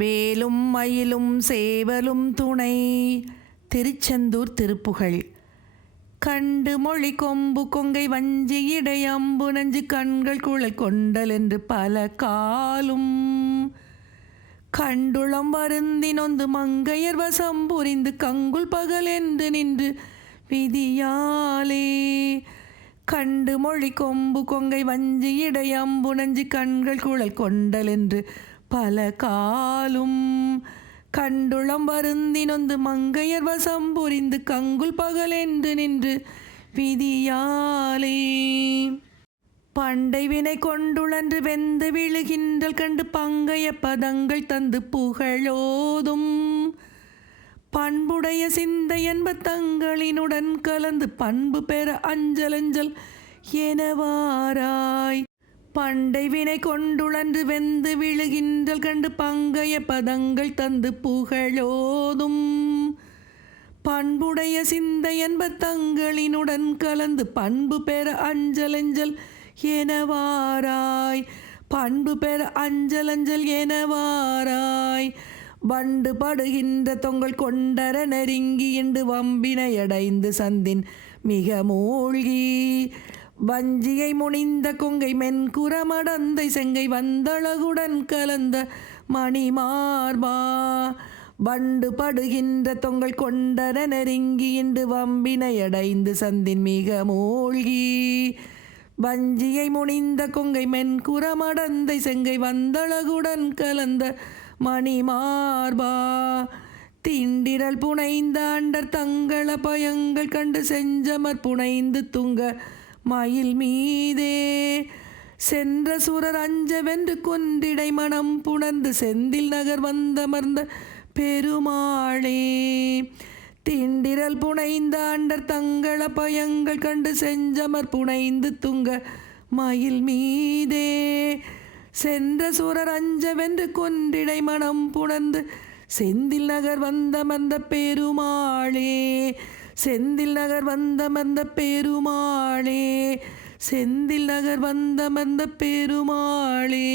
வேலும் மயிலும் சேவலும் துணை. திருச்செந்தூர் திருப்புகழ். கண்டு மொழி கொம்பு கொங்கை வஞ்சி இடை அம்பு நஞ்சு கண்கள் குழல் கொண்டல் என்று பல காலும் கண்டுளம் வருந்தி நொந்து மங்கையர் வசம் புரிந்து கங்குல் பகல் என்று நின்று விதியாலே. கண்டு மொழி கொம்பு கொங்கை வஞ்சி இடை அம்பு நஞ்சு கண்கள் குழல் கொண்டல் என்று பல காலும் கண்டுளம் வருந்தி நொந்து மங்கையர் வசம் புரிந்து கங்குல் பகல் என்று நின்று விதியாலே. பண்டை வினை கொண்டுழன்று வெந்து விழுகின்றல் கண்டு பங்கைய பதங்கள் தந்து புகழோதும் பண்புடைய சிந்தை என்ப தங்களினுடன் கலந்து பண்பு பெற அஞ்சலஞ்சல் எனவாராய். பண்டை வினை கொண்டுழன்று வெந்து விழுகின்றல் கண்டு பங்கைய பதங்கள் தந்து புகழோதும் பண்புடைய சிந்தை என்ப தங்களினுடன் கலந்து பண்பு பெற அஞ்சலஞ்சல் எனவாராய். பண்பு பெற அஞ்சலஞ்சல் எனவாராய். வண்டு படுகின்ற தொங்கல் கொண்டர நெருங்கி என்று வம்பினையடைந்து சந்தின் மிக மூழ்கி வஞ்சியை முனிந்த கொங்கை மென்குரமடந்தை செங்கை வந்தழகுடன் கலந்த மணிமார்பா. வண்டு படுகின்ற தொங்கல் கொண்டர நெருங்கி என்று வம்பினையடைந்து சந்தின் மிக மூழ்கி வஞ்சியை முனிந்த கொங்கை மென்குரமடந்தை செங்கை வந்தழகுடன் கலந்த மணிமார்பா. திண்டிரல் புனைந்த அண்டர் தங்கள பயங்கள் கண்டு செஞ்சமர் புனைந்து துங்க மயில் மீதே சென்ற சுரர் அஞ்ச வென்று குன்றிடை மனம் புணர்ந்து செந்தில் நகர் வந்தமர்ந்த பெருமாளே. திண்டிரல் புனைந்த அண்டர் தங்கள பயங்கள் கண்டு செஞ்சமர் புனைந்து துங்க மயில் மீதே சென்ற சுரர் அஞ்ச வென்று குன்றிடை மனம் புணர்ந்து செந்தில் நகர் வந்தமர்ந்த பெருமாளே. செந்தில் நகர் வந்தமர்ந்த பெருமாளே. செந்தில் நகர் வந்தமர்ந்த பெருமாளே.